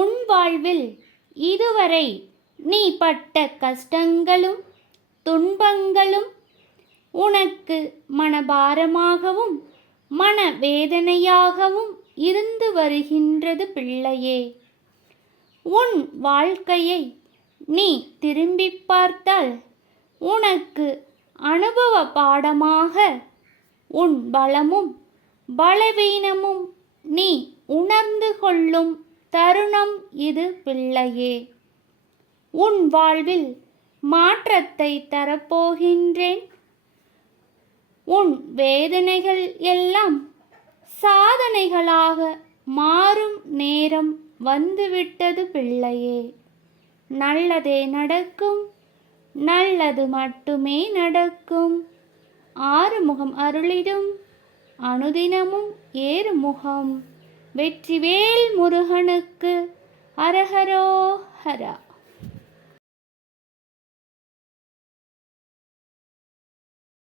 உன் வாழ்வில் இதுவரை நீ பட்ட கஷ்டங்களும் துன்பங்களும் உனக்கு மனபாரமாகவும் மனவேதனையாகவும் இருந்து வருகின்றது பிள்ளையே. உன் வாழ்க்கையை நீ திரும்பி பார்த்தால் உனக்கு அனுபவ பாடமாக உன் பலமும் பலவீனமும் நீ உணர்ந்து கொள்ளும் தருணம் இது பிள்ளையே. உன் வாழ்வில் மாற்றத்தை தரப்போகின்றேன். உன் வேதனைகள் எல்லாம் சாதனைகளாக மாறும் நேரம் வந்துவிட்டது பிள்ளையே. நல்லதே நடக்கும், நல்லது மட்டுமே நடக்கும். ஆறுமுகம் அருளிடும் அனுதினமும் ஏறுமுகம். வெற்றிவேல் முருகனுக்கு அரஹரோ ஹரா.